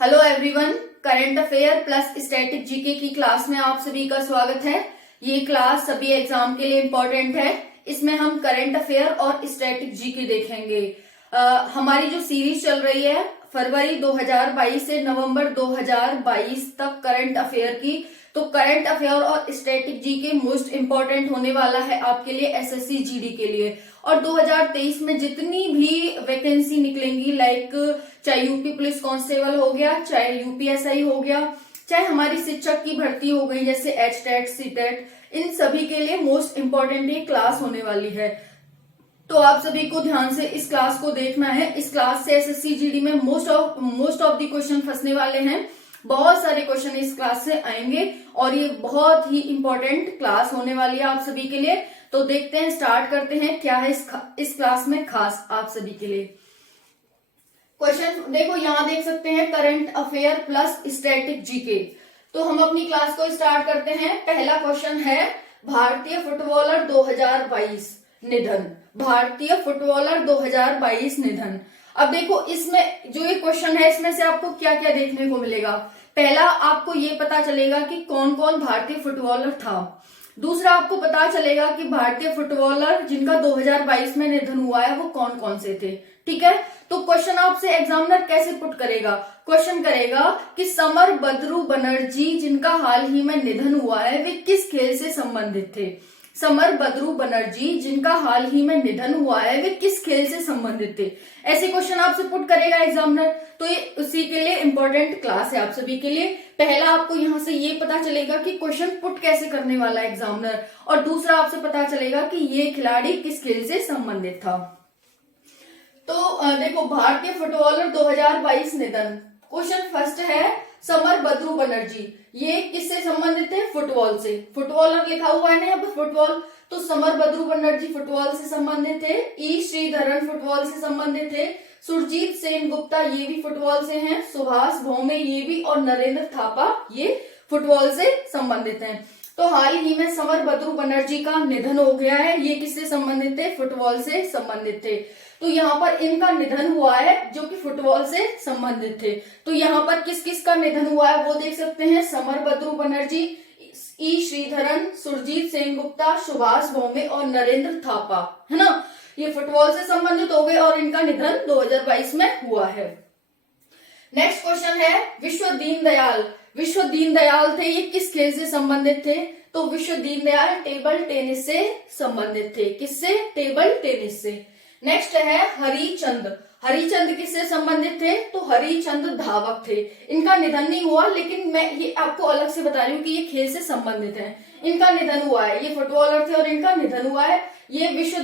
Hello everyone, current affair plus static GK की class में आप सभी का स्वागत है। ये क्लास सभी एग्जाम के लिए इम्पोर्टेंट है। इसमें हम करंट अफेयर और स्टैटिक जीके देखेंगे। हमारी जो सीरीज चल रही है फरवरी 2022 से नवंबर 2022 तक करंट अफेयर की, तो करंट अफेयर और स्टैटिक जीके मोस्ट इम्पोर्टेंट होने वाला है आपके लिए एसएससी जीडी के लिए। और 2023 में जितनी भी वैकेंसी निकलेंगी, लाइक चाहे यूपी पुलिस कांस्टेबल हो गया, चाहे यूपीएसआई हो गया, चाहे हमारी शिक्षक की भर्ती हो गई जैसे एचटेट सीटेट, इन सभी के लिए मोस्ट इम्पोर्टेंट ये क्लास होने वाली है। तो आप सभी को ध्यान से इस क्लास को देखना है। इस क्लास से एसएससी जीडी में मोस्ट ऑफ द क्वेश्चन फंसने वाले हैं। बहुत सारे क्वेश्चन इस क्लास से आएंगे और ये बहुत ही इंपॉर्टेंट क्लास होने वाली है आप सभी के लिए। तो देखते हैं, स्टार्ट करते हैं क्या है इस क्लास में खास आप सभी के लिए। क्वेश्चन देखो, यहाँ देख सकते हैं current affair plus static GK. तो हम अपनी क्लास को स्टार्ट करते हैं। पहला क्वेश्चन है भारतीय फुटबॉलर 2022 निधन। भारतीय फुटबॉलर 2022 निधन। अब देखो, इसमें जो ये क्वेश्चन है इसमें से आपको क्या क्या देखने को मिलेगा। पहला, आपको ये पता चलेगा कि कौन कौन भारतीय फुटबॉलर था। दूसरा, आपको पता चलेगा कि भारतीय फुटबॉलर जिनका 2022 में निधन हुआ है वो कौन कौन से थे। ठीक है, तो क्वेश्चन आपसे एग्जामिनर कैसे पुट करेगा। क्वेश्चन करेगा कि समर बद्रू बनर्जी जिनका हाल ही में निधन हुआ है वे किस खेल से संबंधित थे। समर बद्रू बनर्जी जिनका हाल ही में निधन हुआ है वे किस खेल से संबंधित थे। ऐसे क्वेश्चन आपसे पुट करेगा एग्जामिनर। तो ये उसी के लिए इंपॉर्टेंट क्लास है आप सभी के लिए। पहला, आपको यहाँ से ये पता चलेगा कि क्वेश्चन पुट कैसे करने वाला है एग्जामिनर, और दूसरा आपसे पता चलेगा कि ये खिलाड़ी किस खेल से संबंधित था। तो देखो, भारतीय फुटबॉलर 2022 निधन। क्वेश्चन फर्स्ट है समर बद्रू बनर्जी, ये किससे संबंधित है। फुटबॉल से। फुटबॉलर लिखा हुआ है ना यहाँ पर फुटबॉल, तो समर बद्रू बनर्जी फुटबॉल से संबंधित थे। ई श्रीधरन फुटबॉल से संबंधित थे। सुरजीत सेन गुप्ता ये भी फुटबॉल से हैं। सुभाष भौमे ये भी, और नरेंद्र थापा ये फुटबॉल से संबंधित हैं। तो हाल ही में समर बद्रू बनर्जी का निधन हो गया है। ये किससे संबंधित थे। फुटबॉल से संबंधित थे। तो यहाँ पर इनका निधन हुआ है जो कि फुटबॉल से संबंधित थे। तो यहाँ पर किस किस का निधन हुआ है वो देख सकते हैं। समर बद्रू बनर्जी, ई श्रीधरन, सुरजीत सेन गुप्ता, सुभाष भौमे और नरेंद्र थापा, है ना। ये फुटबॉल से संबंधित हो गए और इनका निधन 2022 में हुआ है। नेक्स्ट क्वेश्चन है विश्व दीनदयाल। विश्व दीनदयाल थे, ये किस खेल से संबंधित थे। तो विश्व दीनदयाल टेबल टेनिस से संबंधित थे। किससे। टेबल टेनिस से। नेक्स्ट है हरिचंद। हरिचंद किससे संबंधित थे। तो हरिचंद धावक थे। इनका निधन नहीं हुआ, लेकिन मैं ये आपको अलग से बता रही हूँ कि ये खेल से संबंधित है। इनका निधन हुआ है। ये फुटबॉलर थे और इनका निधन हुआ है। ये विश्व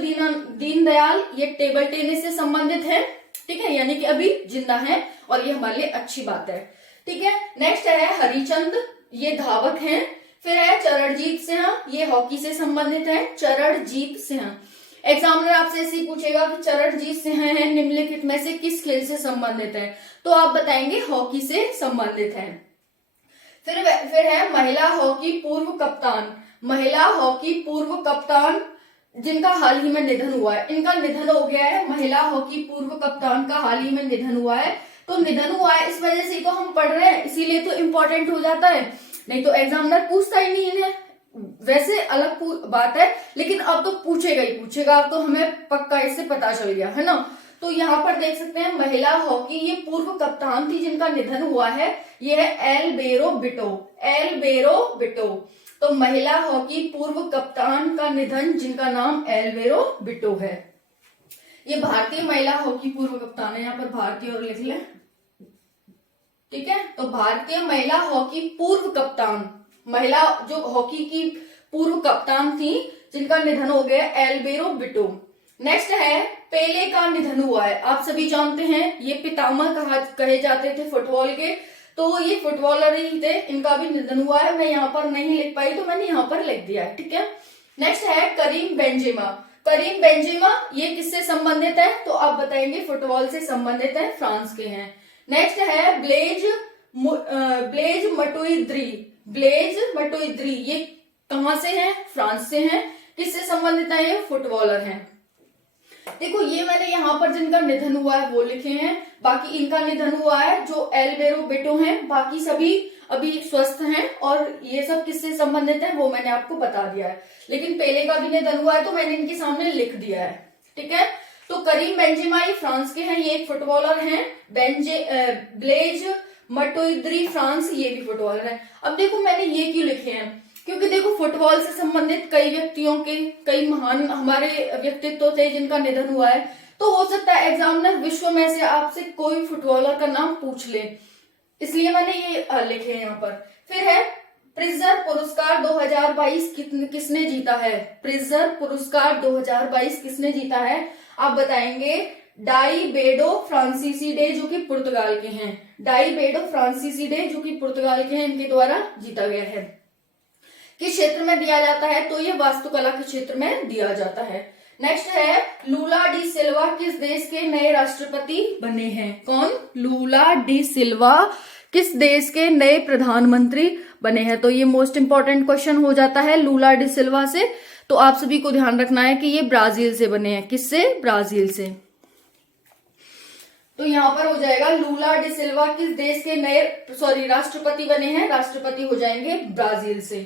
दीनदयाल ये टेबल टेनिस से संबंधित है। ठीक है, यानी कि अभी जिंदा है और ये हमारे लिए अच्छी बात है। ठीक है, नेक्स्ट है हरिचंद, ये धावक हैं। फिर है चरणजीत सिंह, ये हॉकी से संबंधित है। चरणजीत सिंह। एग्जामिनर आपसे ऐसे ही पूछेगा कि चरणजीत सिंह है निम्नलिखित में से किस खेल से संबंधित है, तो आप बताएंगे हॉकी से संबंधित है। फिर है महिला हॉकी पूर्व कप्तान। महिला हॉकी पूर्व कप्तान जिनका हाल ही में निधन हुआ है। इनका निधन हो गया है। महिला हॉकी पूर्व कप्तान का हाल ही में निधन हुआ है। तो निधन हुआ है इस वजह से तो हम पढ़ रहे हैं, इसीलिए तो इम्पोर्टेंट हो जाता है, नहीं तो एग्जामिनर पूछता ही नहीं इन्हें। वैसे अलग बात है, लेकिन अब तो पूछेगा ही पूछेगा। अब तो हमें पक्का इससे पता चल गया है ना। तो यहाँ पर देख सकते हैं महिला हॉकी ये पूर्व कप्तान थी जिनका निधन हुआ है। ये है एल्बेरो बिटो। एल्बेरो बिटो। तो महिला हॉकी पूर्व कप्तान का निधन जिनका नाम एल्बेरो बिटो है। ये भारतीय महिला हॉकी पूर्व कप्तान है, यहाँ पर भारतीय और लिख लें। ठीक है, तो भारतीय महिला हॉकी पूर्व कप्तान, महिला जो हॉकी की पूर्व कप्तान थी जिनका निधन हो गया एल्बेरो बिटो। नेक्स्ट है पेले का निधन हुआ है। आप सभी जानते हैं ये पितामह कहे जाते थे फुटबॉल के, तो ये फुटबॉलर ही थे। इनका भी निधन हुआ है। मैं यहाँ पर नहीं लिख पाई तो मैंने यहाँ पर लिख दिया है। ठीक है, नेक्स्ट है करीम बेंजेमा। करीम बेंजेमा ये किससे संबंधित है, तो आप बताएंगे फुटबॉल से संबंधित है, फ्रांस के हैं। नेक्स्ट है ब्लेज मटुइद्री। ब्लेज मटुइद्री ये कहां से हैं, फ्रांस से हैं। किससे संबंधित है, ये फुटबॉलर हैं। देखो ये मैंने यहाँ पर जिनका निधन हुआ है वो लिखे हैं, बाकी इनका निधन हुआ है जो एल्वेरो बेटो हैं, बाकी सभी अभी स्वस्थ हैं, और ये सब किससे संबंधित है वो मैंने आपको बता दिया है। लेकिन पेले का भी निधन हुआ है तो मैंने इनके सामने लिख दिया है, ठीक है। तो करीम बेंजेमा ये फ्रांस के हैं, ये एक फुटबॉलर हैं। ब्लेज मटोइद्री फ्रांस, ये भी फुटबॉलर है। अब देखो मैंने ये क्यों लिखे हैं, क्योंकि देखो फुटबॉल से संबंधित कई व्यक्तियों के, कई महान हमारे व्यक्तित्व थे जिनका निधन हुआ है, तो हो सकता है एग्जामिनर विश्व में से आपसे कोई फुटबॉलर का नाम पूछ ले, इसलिए मैंने ये लिखे हैं यहाँ पर। फिर है प्रिजर पुरस्कार 2022 किसने जीता है? प्रिजर पुरस्कार 2022 किसने जीता है? आप बताएंगे डाई बेडो फ्रांसीसीडे जो कि पुर्तगाल के हैं। डाई बेडो फ्रांसीसीडे जो कि पुर्तगाल के हैं, इनके द्वारा जीता गया है। किस क्षेत्र में दिया जाता है? तो ये वास्तुकला के क्षेत्र में दिया जाता है। नेक्स्ट है लूला डी सिल्वा किस देश के नए राष्ट्रपति बने हैं? कौन? लूला डी सिल्वा किस देश के नए प्रधानमंत्री बने हैं? तो ये मोस्ट इंपॉर्टेंट क्वेश्चन हो जाता है लूला डी सिल्वा से। तो आप सभी को ध्यान रखना है कि ये ब्राजील से बने हैं। किससे? ब्राजील से। तो यहाँ पर हो जाएगा लूला डी सिल्वा किस देश के नए राष्ट्रपति बने हैं? राष्ट्रपति हो जाएंगे ब्राजील से,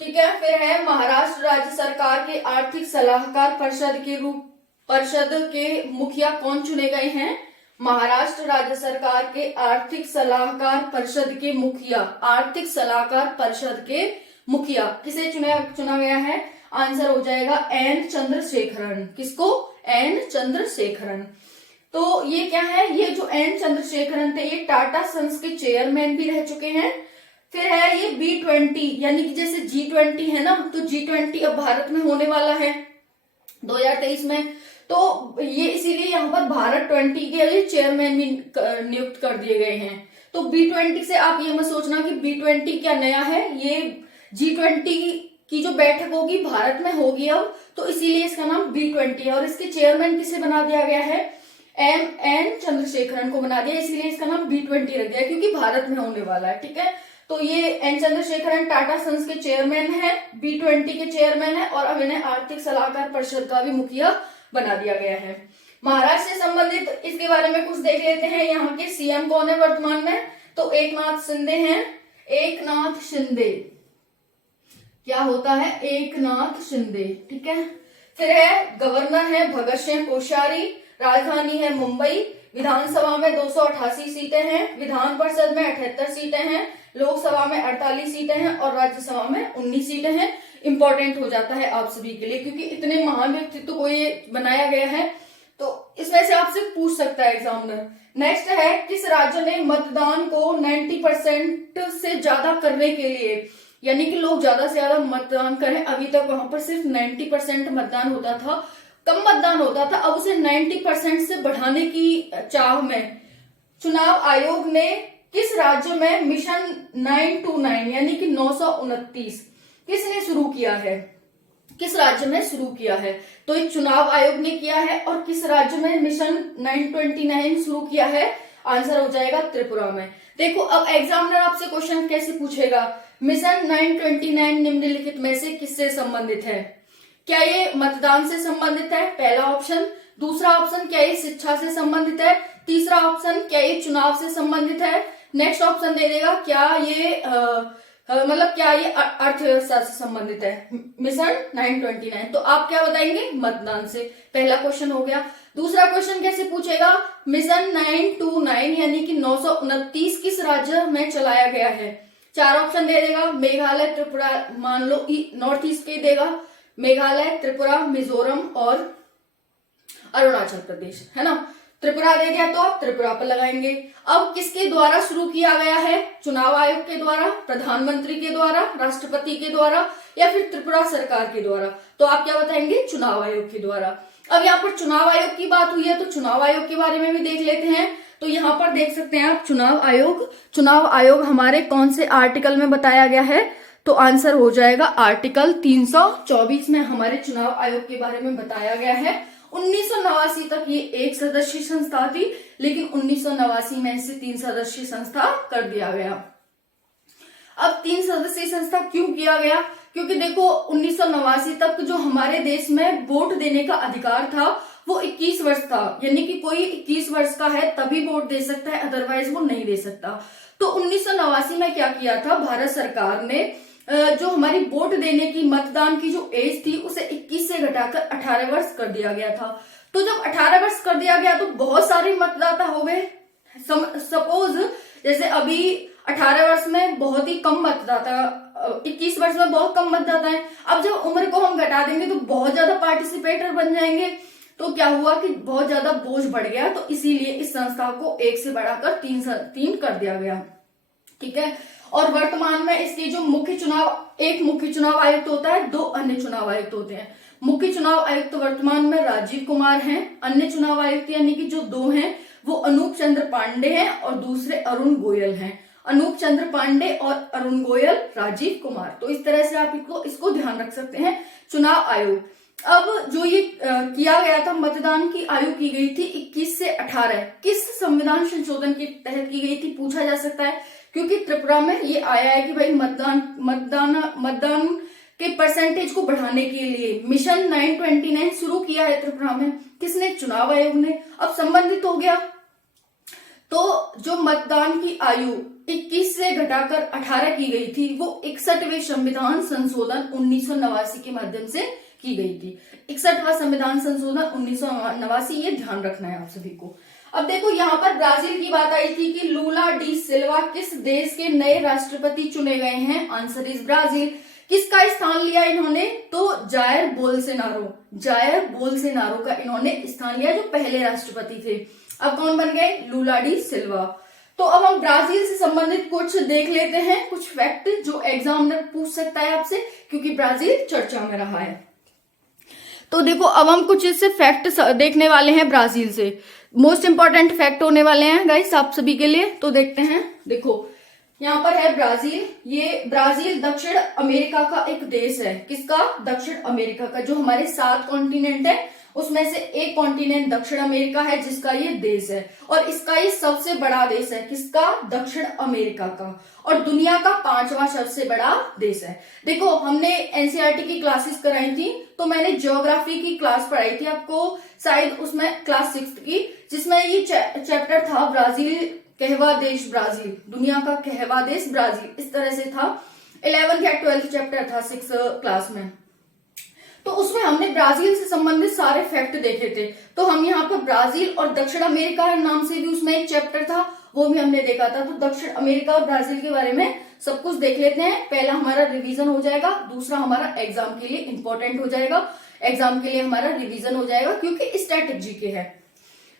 ठीक है। फिर है महाराष्ट्र राज्य सरकार के आर्थिक सलाहकार परिषद के मुखिया कौन चुने गए हैं? महाराष्ट्र राज्य सरकार के आर्थिक सलाहकार परिषद के मुखिया, आर्थिक सलाहकार परिषद के मुखिया किसे चुना गया है? आंसर हो जाएगा एन चंद्रशेखरन। किसको? एन चंद्रशेखरन। तो ये क्या है? ये जो एन चंद्रशेखरन थे ये टाटा सन्स के चेयरमैन भी रह चुके हैं। फिर है ये B20 यानी कि जैसे G20 है ना, तो G20 अब भारत में होने वाला है 2023 में, तो ये इसीलिए यहाँ पर भारत 20 के चेयरमैन भी नियुक्त कर दिए गए हैं। तो B20 से आप ये मत सोचना कि B20 क्या नया है, ये G20 की जो बैठक होगी भारत में होगी अब, तो इसीलिए इसका नाम B20 है। और इसके चेयरमैन किसे बना दिया गया है? एन चंद्रशेखरन को बना दिया, इसीलिए इसका नाम B20 रख गया क्योंकि भारत में होने वाला है, ठीक है। तो ये एन चंद्रशेखरन टाटा सन्स के चेयरमैन है, B20 के चेयरमैन है, और अब इन्हें आर्थिक सलाहकार परिषद का भी मुखिया बना दिया गया है। महाराष्ट्र से संबंधित इसके बारे में कुछ देख लेते हैं। यहाँ के सीएम कौन है वर्तमान में? तो एकनाथ शिंदे हैं। एकनाथ शिंदे क्या होता है? एकनाथ शिंदे, ठीक है। फिर है गवर्नर है भगत सिंह कोश्यारी, राजधानी है मुंबई, विधानसभा में 288 सीटें हैं, विधान परिषद में 78 सीटें हैं, लोकसभा में 48 सीटें हैं और राज्यसभा में 19 सीटें हैं। इंपॉर्टेंट हो जाता है आप सभी के लिए क्योंकि इतने महान व्यक्तित्व को ये बनाया गया है, तो इसमें से आपसे पूछ सकता है एग्जामिनर। नेक्स्ट है किस राज्य ने मतदान को 90% से ज्यादा करने के लिए, यानी कि लोग ज्यादा से ज्यादा मतदान करें। अभी तक वहां पर सिर्फ 90% मतदान होता था, कम मतदान होता था, अब उसे 90% से बढ़ाने की चाह में चुनाव आयोग ने किस राज्य में मिशन 929 यानी कि 929 किसने शुरू किया है? किस राज्य में शुरू किया है? तो एक चुनाव आयोग ने किया है। और किस राज्य में मिशन 929 शुरू किया है? आंसर हो जाएगा त्रिपुरा में। देखो अब एग्जामिनर आपसे क्वेश्चन कैसे पूछेगा? मिशन 929 निम्नलिखित में से किससे संबंधित है? क्या ये मतदान से संबंधित है? पहला ऑप्शन। दूसरा ऑप्शन क्या ये शिक्षा से संबंधित है? तीसरा ऑप्शन क्या ये चुनाव से संबंधित है? नेक्स्ट ऑप्शन दे देगा क्या ये क्या ये अर्थव्यवस्था से संबंधित है? मिशन 929। तो आप क्या बताएंगे? मतदान से। पहला क्वेश्चन हो गया। दूसरा क्वेश्चन कैसे पूछेगा? मिशन 929 यानी कि 929 किस राज्य में चलाया गया है? चार ऑप्शन दे देगा, मेघालय, त्रिपुरा, मान लो नॉर्थ ईस्ट के देगा, मेघालय, त्रिपुरा, मिजोरम और अरुणाचल प्रदेश, है ना। त्रिपुरा दे दिया तो आप त्रिपुरा पर लगाएंगे। अब किसके द्वारा शुरू किया गया है? चुनाव आयोग के द्वारा, प्रधानमंत्री के द्वारा, राष्ट्रपति के द्वारा या फिर त्रिपुरा सरकार के द्वारा? तो आप क्या बताएंगे? चुनाव आयोग के द्वारा। अब यहाँ पर चुनाव आयोग की बात हुई है तो चुनाव आयोग के बारे में भी देख लेते हैं। तो यहाँ पर देख सकते हैं आप चुनाव आयोग हमारे कौन से आर्टिकल में बताया गया है? तो आंसर हो जाएगा आर्टिकल 324 में हमारे चुनाव आयोग के बारे में बताया गया है। 1989 तक ये एक सदस्यीय संस्था थी, लेकिन 1989 में इसे 3 सदस्यीय संस्था कर दिया गया। अब 3 सदस्यीय संस्था क्यों किया गया? क्योंकि देखो 1989 तक जो हमारे देश में वोट देने का अधिकार था वो 21 वर्ष था, यानी कि कोई 21 वर्ष का है तभी वोट दे सकता है, अदरवाइज वो नहीं दे सकता। तो 1989 में क्या किया था भारत सरकार ने, जो हमारी वोट देने की, मतदान की जो एज थी उसे 21 से घटाकर 18 वर्ष कर दिया गया था। तो जब 18 वर्ष कर दिया गया तो बहुत सारे मतदाता हो गए। सपोज जैसे अभी 18 वर्ष में बहुत ही कम मतदाता, 21 वर्ष में बहुत कम मतदाता है। अब जब उम्र को हम घटा देंगे तो बहुत ज्यादा पार्टिसिपेटर बन जाएंगे। तो क्या हुआ कि बहुत ज्यादा बोझ बढ़ गया, तो इसीलिए इस संस्था को 1 से बढ़ाकर 3 कर दिया गया। ठीक है। और वर्तमान में इसके जो एक मुख्य चुनाव आयुक्त होता है, 2 अन्य चुनाव आयुक्त होते हैं। मुख्य चुनाव आयुक्त वर्तमान में राजीव कुमार हैं। अन्य चुनाव आयुक्त यानी कि जो 2 हैं वो अनूप चंद्र पांडे हैं और दूसरे अरुण गोयल हैं। अनूप चंद्र पांडे और अरुण गोयल, राजीव कुमार। तो इस तरह से आप इसको ध्यान रख सकते हैं। चुनाव आयोग, अब जो ये किया गया था, मतदान की आयु की गई थी 21 से 18, किस संविधान संशोधन के तहत की गई थी पूछा जा सकता है, क्योंकि त्रिपुरा में ये आया है कि भाई मतदान के परसेंटेज को बढ़ाने के लिए मिशन 929 शुरू किया है त्रिपुरा में। किसने? चुनाव आयोग ने। अब संबंधित हो गया। तो जो मतदान की आयु 21 से घटाकर 18 की गई थी वो 61वें संविधान संशोधन 1989 के माध्यम से की गई थी। 61वां संविधान संशोधन 1989, ये ध्यान रखना है आप सभी को। अब देखो यहाँ पर ब्राजील की बात आई थी कि लूला डी सिल्वा किस देश के नए राष्ट्रपति चुने गए हैं? Answer is Brazil. किसका स्थान लिया इन्होंने? तो जायर बोल्सोनारो का इन्होंने स्थान लिया, जो पहले राष्ट्रपति थे। अब कौन बन गए? लूला डी सिल्वा। तो अब हम ब्राजील से संबंधित कुछ देख लेते हैं, कुछ फैक्ट जो एग्जामिनर पूछ सकता है आपसे, क्योंकि ब्राजील चर्चा में रहा है। तो देखो अब हम कुछ इससे फैक्ट देखने वाले हैं ब्राजील से। मोस्ट इंपॉर्टेंट फैक्ट होने वाले हैं गाइस आप सभी के लिए। तो देखते हैं। देखो यहाँ पर है ब्राजील। ये ब्राजील दक्षिण अमेरिका का एक देश है। किसका? दक्षिण अमेरिका का। जो हमारे 7 कॉन्टिनेंट है उसमें से एक कॉन्टिनेंट दक्षिण अमेरिका है, जिसका ये देश है। और इसका ये सबसे बड़ा देश है। किसका? दक्षिण अमेरिका का। और दुनिया का 5वां सबसे बड़ा देश है। देखो हमने एनसीईआरटी की क्लासेस कराई थी, तो मैंने ज्योग्राफी की क्लास पढ़ाई थी आपको, शायद उसमें क्लास 6 की, जिसमें ये चैप्टर था ब्राजील कहवा देश ब्राजील, दुनिया का कहवा देश ब्राजील, इस तरह से था। 11th या 12th चैप्टर था 6 क्लास में। तो उसमें हमने ब्राजील से संबंधित सारे फैक्ट देखे थे। तो हम यहाँ पर ब्राजील और दक्षिण अमेरिका नाम से भी उसमें एक चैप्टर था, वो भी हमने देखा था। तो दक्षिण अमेरिका और ब्राजील के बारे में सब कुछ देख लेते हैं। पहला हमारा रिवीजन हो जाएगा, दूसरा हमारा एग्जाम के लिए इंपॉर्टेंट हो जाएगा, एग्जाम के लिए हमारा रिवीजन हो जाएगा, क्योंकि स्ट्रैटेजी के है।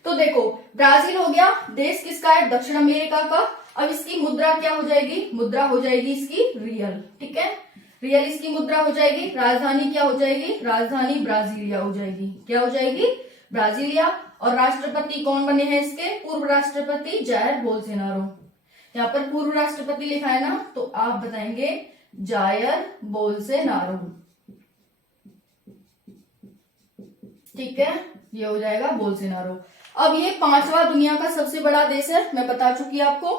तो देखो ब्राजील हो गया, देश किसका है? दक्षिण अमेरिका का। अब इसकी मुद्रा क्या हो जाएगी? मुद्रा हो जाएगी इसकी रियल। ठीक है, रियल इसकी मुद्रा हो जाएगी। राजधानी क्या हो जाएगी? राजधानी ब्राजीलिया हो जाएगी। क्या हो जाएगी? ब्राजीलिया। और राष्ट्रपति कौन बने हैं इसके? पूर्व राष्ट्रपति जायर बोल्सोनारो। यहाँ पर पूर्व राष्ट्रपति लिखा है ना, तो आप बताएंगे जायर बोल्सोनारो। ठीक है, ये हो जाएगा बोल्सोनारो। अब ये 5वां दुनिया का सबसे बड़ा देश है, मैं बता चुकी आपको।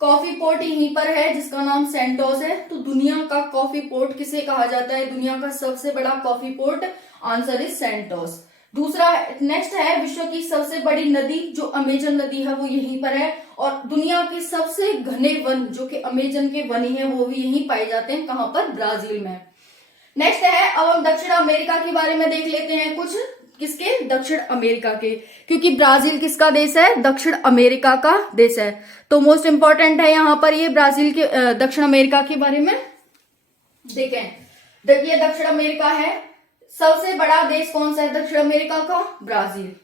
कॉफी पोर्ट यहीं पर है जिसका नाम सेंटोस है। तो दुनिया का कॉफी पोर्ट किसे कहा जाता है? दुनिया का सबसे बड़ा coffee port, answer is Santos. दूसरा नेक्स्ट है विश्व की सबसे बड़ी नदी, जो अमेजन नदी है वो यहीं पर है। और दुनिया के सबसे घने वन जो कि अमेजन के वन ही है वो भी यहीं पाए जाते हैं। कहां पर? ब्राजील में। नेक्स्ट है, अब हम दक्षिण अमेरिका के बारे में देख लेते हैं कुछ। किसके? दक्षिण अमेरिका के, क्योंकि ब्राजील किसका देश है? दक्षिण अमेरिका का देश है। तो मोस्ट इंपॉर्टेंट है यहाँ पर ये ब्राजील के दक्षिण अमेरिका के बारे में देखें। ये दक्षिण अमेरिका है। सबसे बड़ा देश कौन सा है दक्षिण अमेरिका का? ब्राजील।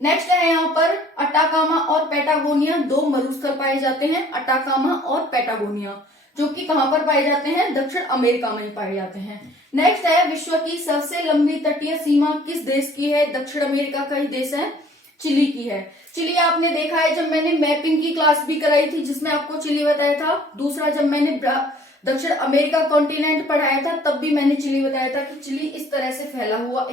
नेक्स्ट है यहाँ पर अटाकामा और पैटागोनिया, 2 मरुस्थल पाए जाते हैं, अटाकामा और पैटागोनिया, जो कि कहां पर पाए जाते हैं? दक्षिण अमेरिका में ही पाए जाते हैं। नेक्स्ट है विश्व की सबसे लंबी तटीय सीमा किस देश की है? दक्षिण अमेरिका का ही देश है, चिली की है। चिली आपने देखा है जब मैंने मैपिंग की क्लास भी कराई थी जिसमें आपको चिली बताया था। दूसरा जब मैंने दक्षिण अमेरिका कॉन्टिनेंट पढ़ाया था तब भी मैंने चिली बताया था कि चिली इस तरह से फैला हुआ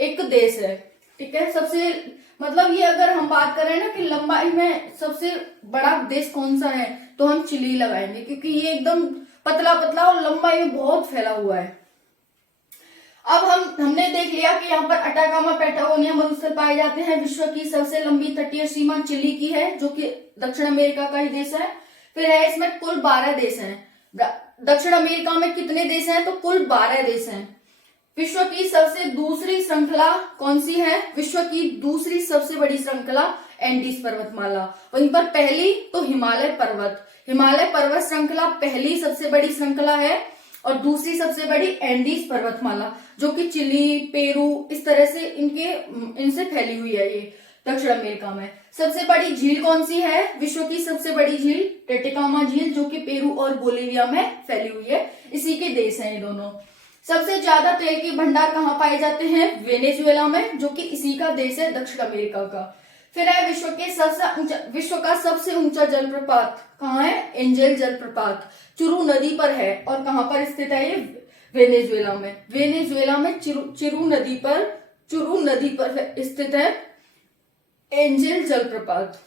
एक देश है। ठीक है, सबसे मतलब ये अगर हम बात करें ना कि लंबाई में सबसे बड़ा देश कौन सा है, तो हम चिली लगाएंगे, क्योंकि ये एकदम पतला पतला और लंबाई में बहुत फैला हुआ है। अब हमने देख लिया कि यहाँ पर अटाकामा पैटागोनिया मरुस्थल पाए जाते हैं। विश्व की सबसे लंबी तटीय सीमा चिली की है, जो कि दक्षिण अमेरिका का ही देश है। फिर है इसमें कुल 12 देश हैं। दक्षिण अमेरिका में कितने देश हैं? तो कुल 12 देश हैं। विश्व की सबसे दूसरी श्रृंखला कौन सी है? विश्व की दूसरी सबसे बड़ी श्रृंखला एंडीज पर्वतमाला। वहीं पर पहली तो हिमालय पर्वत श्रृंखला पहली सबसे बड़ी श्रृंखला है, और दूसरी सबसे बड़ी एंडीज पर्वतमाला, जो कि चिली, पेरू, इस तरह से इनसे फैली हुई है ये दक्षिण अमेरिका में। सबसे बड़ी झील कौन सी है? विश्व की सबसे बड़ी झील टिटिकामा झील, जो कि पेरू और बोलिविया में फैली हुई है। इसी के देश हैं ये दोनों। सबसे ज्यादा तेल के भंडार कहाँ पाए जाते हैं? वेनेजुएला में, जो कि इसी का देश है दक्षिण अमेरिका का। फिर है विश्व का सबसे ऊंचा जलप्रपात कहाँ है? एंजेल जलप्रपात चुरू नदी पर है। और कहाँ पर स्थित है ये? वेनेजुएला में चुरू नदी पर स्थित है एंजेल जलप्रपात।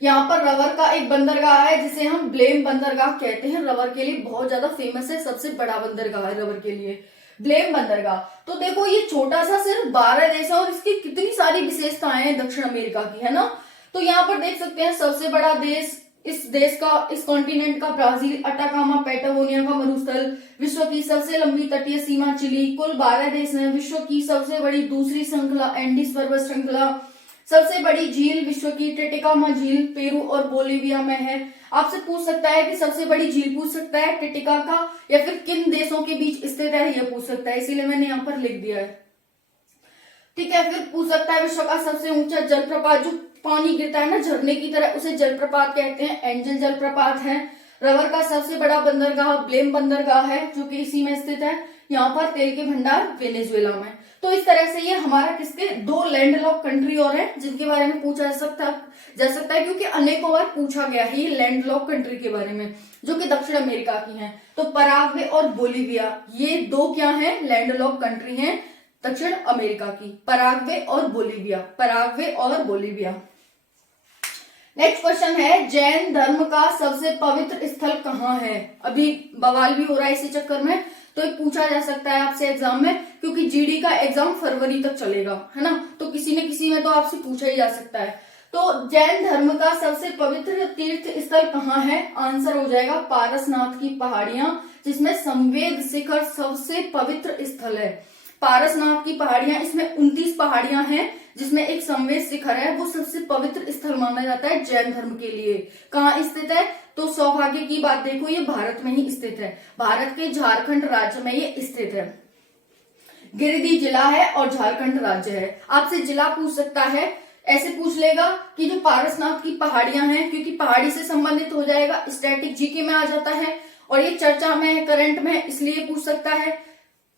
यहाँ पर रबर का एक बंदरगाह है, जिसे हम ब्लेम बंदरगाह कहते हैं। रबर के लिए बहुत ज्यादा फेमस है, सबसे बड़ा बंदरगाह है रबर के लिए, ब्लेम बंदरगाह। तो देखो ये छोटा सा सिर्फ 12 देश है, और इसकी कितनी सारी विशेषताएं हैं दक्षिण अमेरिका की, है ना। तो यहाँ पर देख सकते हैं सबसे बड़ा देश, इस कॉन्टिनेंट का ब्राजील, अटाकामा पैटागोनिया का मरुस्थल, विश्व की सबसे लंबी तटीय सीमा चिली, कुल 12 देश हैं। विश्व की सबसे बड़ी दूसरी श्रृंखला एंडीज पर्वत श्रृंखला, सबसे बड़ी झील विश्व की टिटिकामा झील पेरू और बोलिविया में है। आपसे पूछ सकता है कि सबसे बड़ी झील पूछ सकता है टिटिका का, या फिर किन देशों के बीच स्थित है यह पूछ सकता है, इसीलिए मैंने यहाँ पर लिख दिया है। ठीक है, फिर पूछ सकता है विश्व का सबसे ऊंचा जलप्रपात, जो पानी गिरता है ना झरने की तरह, उसे जलप्रपात कहते हैं, एंजल जलप्रपात है। रबर का सबसे बड़ा बंदरगाह ब्लेम बंदरगाह है, जो कि इसी में स्थित है। यहाँ पर तेल के भंडार वेनेजुएला में। तो इस तरह से ये हमारा किसके 2 लैंडलॉक कंट्री और है, जिनके बारे में पूछा जा सकता है, क्योंकि अनेकों बार पूछा गया है ये लैंडलॉक कंट्री के बारे में, जो कि दक्षिण अमेरिका की हैं। तो पराग्वे और बोलिविया, ये 2 क्या हैं? लैंडलॉक कंट्री हैं दक्षिण अमेरिका की, पराग्वे और बोलिविया। नेक्स्ट क्वेश्चन है, जैन धर्म का सबसे पवित्र स्थल कहाँ है? अभी बवाल भी हो रहा है इसी चक्कर में, तो ये पूछा जा सकता है आपसे एग्जाम में, क्योंकि जीडी का एग्जाम फरवरी तक चलेगा, है ना। तो किसी न किसी में तो आपसे पूछा ही जा सकता है। तो जैन धर्म का सबसे पवित्र तीर्थ स्थल कहाँ है? आंसर हो जाएगा पारसनाथ की पहाड़ियां, जिसमें संवेद शिखर सबसे पवित्र स्थल है। पारसनाथ की पहाड़ियां, इसमें 29 पहाड़ियां हैं, जिसमें एक संवेद शिखर है, वो सबसे पवित्र स्थल माना जाता है जैन धर्म के लिए। कहाँ स्थित है? तो सौभाग्य की बात देखो, ये भारत में ही स्थित है, भारत के झारखंड राज्य में ये स्थित है। गिरिडीह जिला है और झारखंड राज्य है। आपसे जिला पूछ सकता है, ऐसे पूछ लेगा कि जो पारसनाथ की पहाड़ियां हैं, क्योंकि पहाड़ी से संबंधित हो जाएगा, स्टैटिक जीके में आ जाता है, और ये चर्चा में करंट में, इसलिए पूछ सकता है।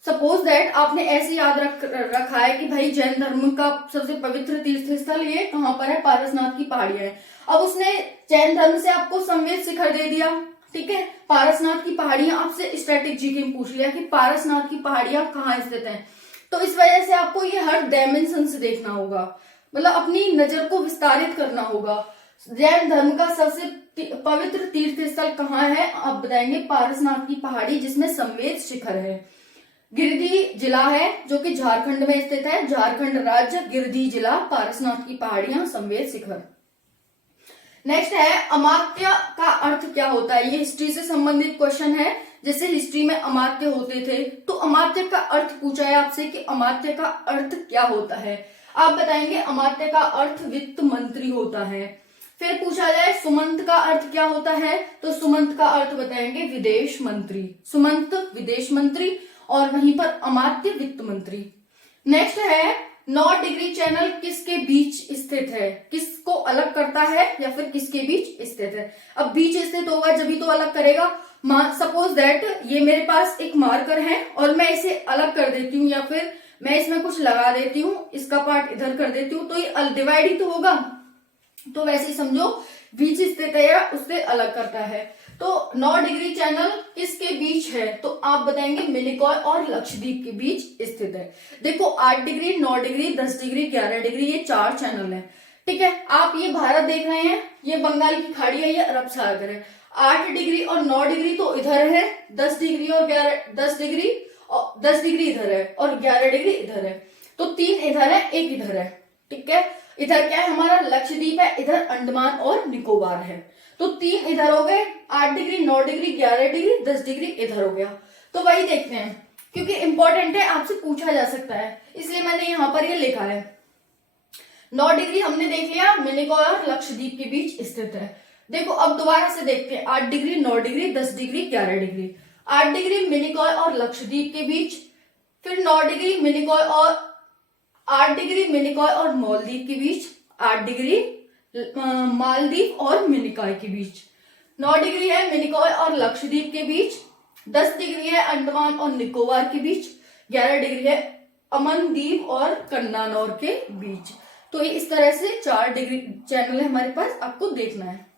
सपोज दैट आपने ऐसे याद रखा है कि भाई जैन धर्म का सबसे पवित्र तीर्थ स्थल ये कहाँ पर है? पारसनाथ की पहाड़ियां है। अब उसने जैन धर्म से आपको संवेद शिखर दे दिया, ठीक है, पारसनाथ की पहाड़ियां आपसे स्टैटिक जीके में पूछ लिया कि पारसनाथ की पहाड़ियां कहाँ स्थित हैं। तो इस वजह से आपको ये हर डायमेंशन से देखना होगा, मतलब अपनी नजर को विस्तारित करना होगा। जैन धर्म का सबसे पवित्र तीर्थ स्थल कहाँ है? आप बताएंगे पारसनाथ की पहाड़ी, जिसमें संवेद शिखर है। गिरिडीह जिला है, जो कि झारखंड में स्थित है, झारखंड राज्य, गिरिडीह जिला, पारसनाथ की पहाड़ियां, संवेद शिखर। नेक्स्ट है, अमात्य का अर्थ क्या होता है? ये हिस्ट्री से संबंधित क्वेश्चन है, जैसे हिस्ट्री में अमात्य होते थे, तो अमात्य का अर्थ पूछा है आपसे कि अमात्य का अर्थ क्या होता है। आप बताएंगे अमात्य का अर्थ वित्त मंत्री होता है। फिर पूछा जाए सुमंत का अर्थ क्या होता है, तो सुमंत का अर्थ बताएंगे विदेश मंत्री, सुमंत विदेश मंत्री, और वहीं पर अमात्य वित्त मंत्री। नेक्स्ट है, 9 डिग्री चैनल किसके बीच स्थित है? किसको अलग करता है या फिर किसके बीच स्थित है? अब बीच स्थित होगा जब भी तो अलग करेगा। सपोज दैट ये मेरे पास एक मार्कर है और मैं इसे अलग कर देती हूँ, या फिर मैं इसमें कुछ लगा देती हूँ, इसका पार्ट इधर कर देती हूँ, तो ये डिवाइड ही तो होगा। तो वैसे ही समझो बीच स्थित है या उससे अलग करता है। तो 9 डिग्री चैनल किसके बीच है? तो आप बताएंगे मिनिकॉय और लक्षद्वीप के बीच स्थित है। देखो 8 डिग्री, 9 डिग्री, 10 डिग्री, 11 डिग्री, ये 4 चैनल है, ठीक है। आप ये भारत देख रहे हैं, ये बंगाल की खाड़ी है, ये अरब सागर है। 8 डिग्री और 9 डिग्री तो इधर है, 10 डिग्री और 10 डिग्री और 10 डिग्री इधर है और 11 डिग्री इधर है, तो 3 इधर है, 1 इधर है। ठीक है, इधर क्या है हमारा लक्षद्वीप है, इधर अंडमान और निकोबार है। तो 3 इधर हो गए, 8 डिग्री, 9 डिग्री, 11 डिग्री, 10 डिग्री इधर हो गया। तो वही देखते हैं, क्योंकि इंपॉर्टेंट है, आपसे पूछा जा सकता है, इसलिए मैंने यहाँ पर ये लिखा है। 9 डिग्री हमने देख लिया, मिनिकॉय और लक्षद्वीप के बीच स्थित है। देखो अब दोबारा से देखते हैं, 8 degree, 9 degree, 10 degree, 11 degree. 8 degree Minicoy और लक्षद्वीप के बीच, फिर 9 डिग्री मिनिकॉय और 8 डिग्री मिनिकॉय और मालदीव के बीच, 8 डिग्री मालदीव और मिनिकॉय के बीच। 9 डिग्री है मिनिकॉय और लक्षद्वीप के बीच, 10 डिग्री है अंडमान और निकोबार के बीच, 11 डिग्री है अमनदीव और कन्नानौर के बीच। तो ये इस तरह से 4 डिग्री चैनल है हमारे पास, आपको देखना है।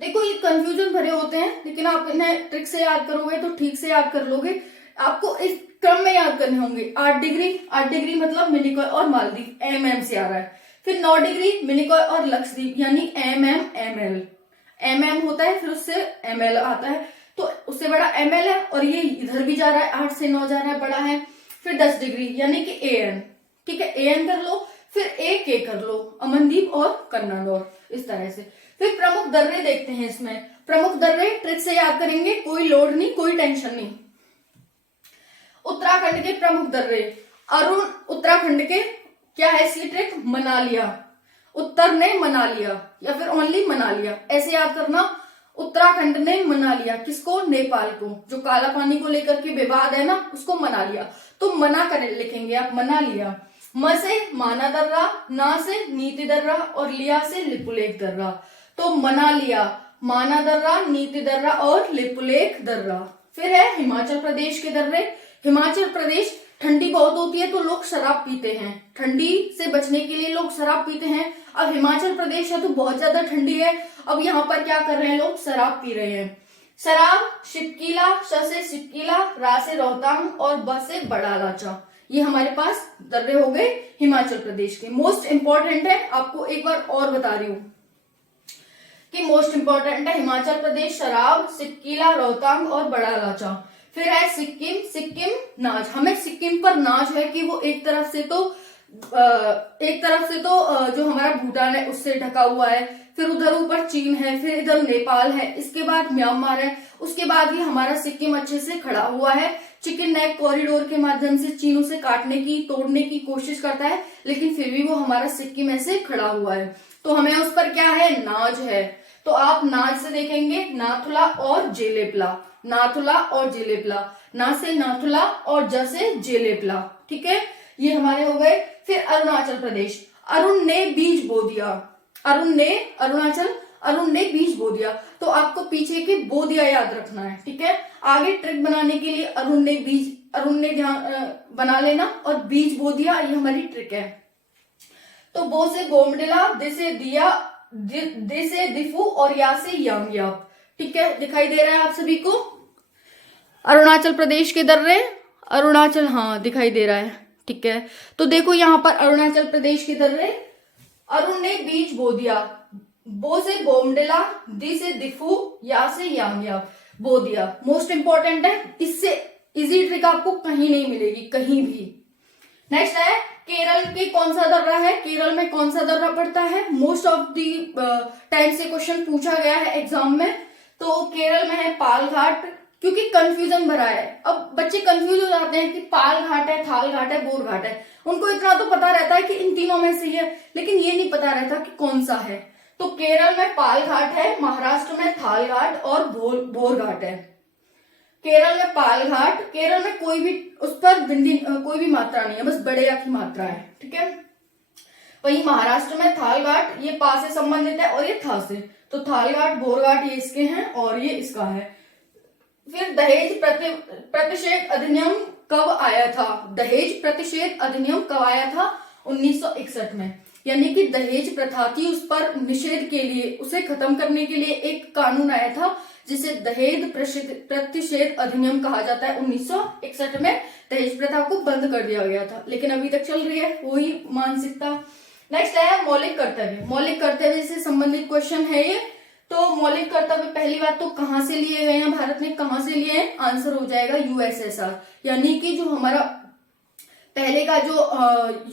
देखो ये कंफ्यूजन भरे होते हैं, लेकिन आप इन्हें ट्रिक से याद करोगे तो ठीक से याद कर लोगे। आपको इस क्रम में याद करने होंगे। 8 डिग्री मतलब मिनिकॉय और मालदीव, MM से आ रहा है। फिर 9 डिग्री मिनिकॉय और लक्षद्वीप, यानी MM होता है, फिर उससे ML आता है, तो उससे बड़ा ML है, और ये इधर भी जा रहा है, 8 से 9 जा रहा है, बड़ा है। फिर 10 डिग्री यानी कि AN, ठीक है, AN कर लो, फिर AK कर लो, अमनदीप और कन्नानौर, इस तरह से। फिर प्रमुख दर्रे देखते हैं इसमें। प्रमुख दर्रे ट्रिक से याद करेंगे, कोई लोड नहीं, कोई टेंशन नहीं। उत्तराखंड के प्रमुख दर्रे, अरुण उत्तराखंड के क्या है इसकी ट्रिक, मना लिया, उत्तर ने मना लिया, या फिर ओनली मना लिया, ऐसे याद करना। उत्तराखंड ने मना लिया किसको, नेपाल को, जो काला पानी को लेकर के विवाद है ना, उसको मना लिया, तो मना कर लिखेंगे आप, मना लिया। म से माना दर्रा, ना से नीति दर्रा, और लिया से लिपुलेख दर्रा। तो मना लिया, माना दर्रा, नीति दर्रा और लिपुलेख दर्रा। फिर है हिमाचल प्रदेश के दर्रे। हिमाचल प्रदेश, ठंडी बहुत होती है तो लोग शराब पीते हैं, ठंडी से बचने के लिए लोग शराब पीते हैं। अब हिमाचल प्रदेश है तो बहुत ज्यादा ठंडी है, अब यहाँ पर क्या कर रहे हैं लोग, शराब पी रहे हैं। शराब, शिपकीला, श से शिपकीला, रा से रोहतांग और ब से बड़ा लाचा, ये हमारे पास दर्रे हो गए हिमाचल प्रदेश के। मोस्ट इंपॉर्टेंट है, आपको एक बार और बता रही हूँ कि मोस्ट इंपॉर्टेंट है हिमाचल प्रदेश, शराब, सिक्किला, रोहतांग और बड़ा लाचा। फिर है सिक्किम, सिक्किम नाज। हमें सिक्किम पर नाज है कि वो एक तरफ से तो जो हमारा भूटान है उससे ढका हुआ है, फिर उधर ऊपर चीन है, फिर इधर नेपाल है, इसके बाद म्यांमार है, उसके बाद ही हमारा सिक्किम अच्छे से खड़ा हुआ है। चिकन नेक कॉरिडोर के माध्यम से चीन उसे काटने की, तोड़ने की कोशिश करता है, लेकिन फिर भी वो हमारा सिक्किम ऐसे खड़ा हुआ है, तो हमें उस पर क्या है, नाज है। तो आप नाज से देखेंगे नाथुला और जेलेपला, नाथुला और जेलेपला, ना से नाथुला और ज से जेलेपला, ठीक है, ये हमारे हो गए। फिर अरुणाचल प्रदेश, अरुण ने बीज बो दिया, अरुण ने बीज बो दिया, तो आपको पीछे के बो दिया याद रखना है, ठीक है। आगे ट्रिक बनाने के लिए अरुण ने ध्यान बना लेना, और बीज बो दिया, ये हमारी ट्रिक है। तो बो से गोमडिला, दे से दिया, दे से दिफू, और या से यामयाब, ठीक है, दिखाई दे रहा है आप सभी को। अरुणाचल प्रदेश के दर्रे, अरुणाचल, हाँ दिखाई दे रहा है, ठीक है। तो देखो यहाँ पर अरुणाचल प्रदेश के दर्रे, अरुण ने बीज बो दिया, बो से बोमडिला, दी से दिफू, या से यामयाब, बो दिया। मोस्ट इंपॉर्टेंट है, इससे इजी ट्रिक आपको कहीं नहीं मिलेगी, कहीं भी। नेक्स्ट है केरल के कौन सा दर्रा है, केरल में कौन सा दर्रा पड़ता है, मोस्ट ऑफ दी टाइम से क्वेश्चन पूछा गया है एग्जाम में। तो केरल में है पाल घाट, क्योंकि कंफ्यूजन भरा है, अब बच्चे कंफ्यूज हो जाते हैं कि पाल घाट है, थाल घाट है, बोर घाट है, उनको इतना तो पता रहता है कि इन तीनों में से है, लेकिन ये नहीं पता रहता कि कौन सा है। तो केरल में पाल घाट है, महाराष्ट्र में थाल घाट और बोर घाट है। केरल में पाल घाट, केरल में कोई भी उस पर बिंदी कोई भी मात्रा नहीं है, बस बड़े या की मात्रा है, ठीक है। वही महाराष्ट्र में थाल घाट, ये पा से संबंधित है और ये था से, तो थाल घाट, बोर घाट ये इसके हैं और ये इसका है। फिर दहेज प्रतिषेध अधिनियम कब आया था, दहेज प्रतिषेध अधिनियम कब आया था, 1961 में, यानी कि दहेज प्रथा थी, उस पर निषेध के लिए, उसे खत्म करने के लिए एक कानून आया था जिसे दहेज प्रतिषेध अधिनियम कहा जाता है। 1961 में दहेज प्रथा को बंद कर दिया गया था, लेकिन अभी तक चल रही है वही मानसिकता। नेक्स्ट है मौलिक कर्तव्य, मौलिक कर्तव्य से संबंधित क्वेश्चन है ये। तो मौलिक कर्तव्य पहली बात तो कहां से लिए गए हैं, भारत ने कहां से लिए हैं, आंसर हो जाएगा यूएसएसआर, यानी कि जो हमारा पहले का जो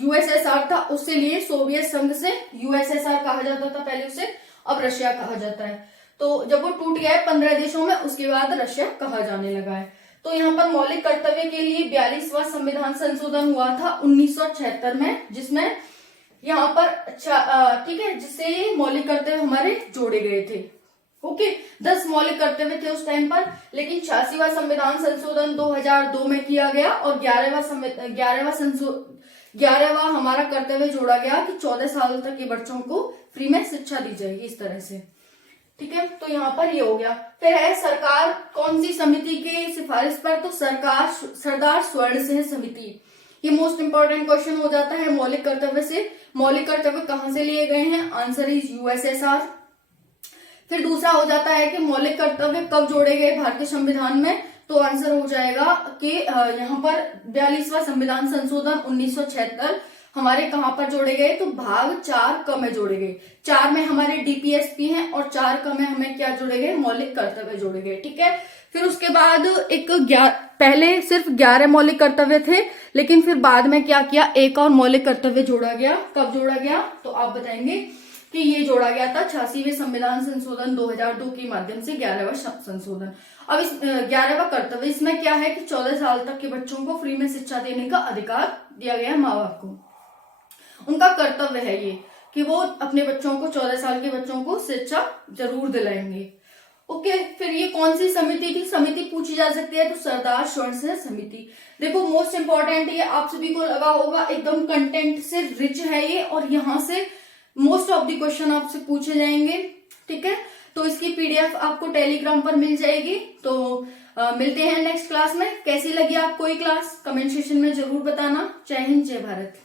यूएसएसआर था उससे लिए, सोवियत संघ से यूएसएसआर कहा जाता था पहले उसे, अब रशिया कहा जाता है। तो जब वो टूट गया है 15 देशों में, उसके बाद रशिया कहा जाने लगा है। तो यहाँ पर मौलिक कर्तव्य के लिए 42वां संविधान संशोधन हुआ था 1976 में, जिसमें यहाँ पर ठीक है, जिससे मौलिक कर्तव्य हमारे जोड़े गए थे। ओके, 10 मौलिक कर्तव्य थे उस टाइम पर, लेकिन 86वां संविधान संशोधन 2002 में किया गया और 11वां हमारा कर्तव्य जोड़ा गया कि 14 साल तक के बच्चों को फ्री में शिक्षा दी जाएगी, इस तरह से। ठीक है, तो यहाँ पर ये हो गया। फिर है सरकार कौन सी समिति की सिफारिश पर, तो सरदार स्वर्ण सिंह समिति। ये मोस्ट इंपोर्टेंट क्वेश्चन हो जाता है मौलिक कर्तव्य से। मौलिक कर्तव्य कहां से लिए गए हैं, आंसर इज यूएसएसआर। फिर दूसरा हो जाता है कि मौलिक कर्तव्य कब जोड़े गए भारतीय संविधान में, तो आंसर हो जाएगा कि यहाँ पर 42वां संविधान संशोधन 1976 हमारे कहां पर जोड़े गए, तो भाग 4 क में जोड़े गए। 4 में हमारे डीपीएसपी हैं और 4 क में हमें क्या जोड़े गए, मौलिक कर्तव्य जोड़े गए। ठीक है, फिर उसके बाद पहले सिर्फ 11 मौलिक कर्तव्य थे, लेकिन फिर बाद में क्या किया, एक और मौलिक कर्तव्य जोड़ा गया। कब जोड़ा गया, तो आप बताएंगे कि ये जोड़ा गया था 86वें संविधान संशोधन 2002 के माध्यम से 11वां संशोधन। अब इस 11वां कर्तव्य, इसमें क्या है कि 14 साल तक के बच्चों को फ्री में शिक्षा देने का अधिकार दिया गया है माँ बाप को। उनका कर्तव्य है ये कि वो अपने बच्चों को, 14 साल के बच्चों को शिक्षा जरूर दिलाएंगे। ओके, फिर ये कौन सी समिति थी, समिति पूछी जा सकती है, तो सरदार स्वर्ण सिंह समिति। देखो मोस्ट इंपॉर्टेंट, ये आप सभी को लगा होगा एकदम कंटेंट से रिच है ये, और यहाँ से मोस्ट ऑफ द क्वेश्चन आपसे पूछे जाएंगे। ठीक है, तो इसकी पीडीएफ आपको टेलीग्राम पर मिल जाएगी। तो मिलते हैं नेक्स्ट क्लास में। कैसी लगी आपको ये क्लास, कमेंट सेक्शन में जरूर बताना। जय हिंद, जय भारत।